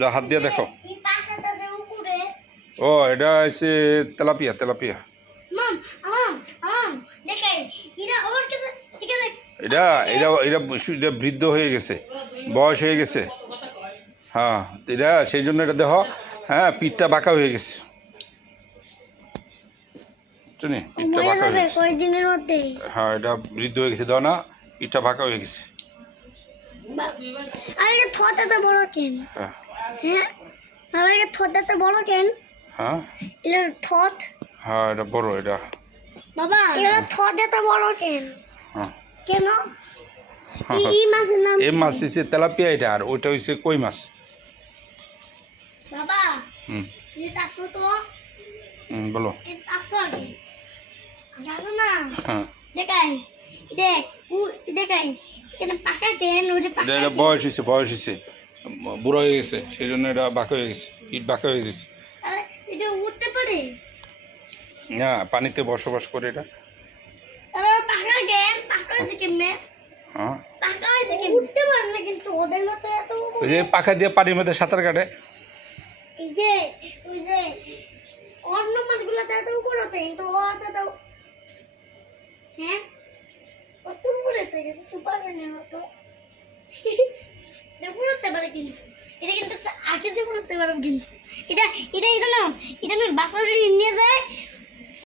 এটা হাত দিয়ে দেখো। যে ও এটা হচ্ছে তেলাপিয়া তেলাপিয়া। এটা এটা এটা এটা বৃদ্ধ হয়ে গেছে বয়স হয়ে গেছে। হ্যাঁ এটা সেই জন্য এটা দেখো হ্যাঁ পিঠটা বাঁকা হয়ে গেছে। বুঝছ নি? পিঠটা বাঁকা হয়ে গেছে। হ্যাঁ এটা বৃদ্ধ হয়ে গেছে দাও না পিঠটা বাঁকা হয়ে গেছে। আর এটা থটাতে বড় কেন? হ্যাঁ। হ্যাঁ? বাবা এটা থটাতে বড় কেন? হ্যাঁ? এটা থট হ্যাঁ এটা বড় এটা। বাবা। এটা থটাতে বড় কেন? হ্যাঁ। কেন? হ্যাঁ, এই- এই মাছের নাম এই মাছ হচ্ছে তেলাপিয়া এটা আর ওইটা হচ্ছে কই মাছ? বাবা হুম। এটা আসো তো। হুম, বলো। এটা আসো আগে জানো না? হ্যাঁ। দেখাই দেখ দেখাই। এখানে পাকা কেন? ওই যে পাকা কেন? বয়স হয়েছে বয়স হয়েছে বুড়ো হয়ে গেছে সেই জন্য এটা বাঁকা হয়ে গেছে ইট বাঁকা হয়ে গেছে। আরে, এটা উঠতে পারে? না পানিতে বসবাস করে এটা। হ্যাঁ। যে পাখা দিয়ে পানির মধ্যে সাঁতার কাটে। অন্য মাছগুলো উপরে হতো কিন্তু ও তো হ্যাঁ? কত উপরে তো গেছে সুপার মতো। এটা কিন্তু আর কিছু পুরোতে কিন্তু। এটা এটা এটা না এটা যায়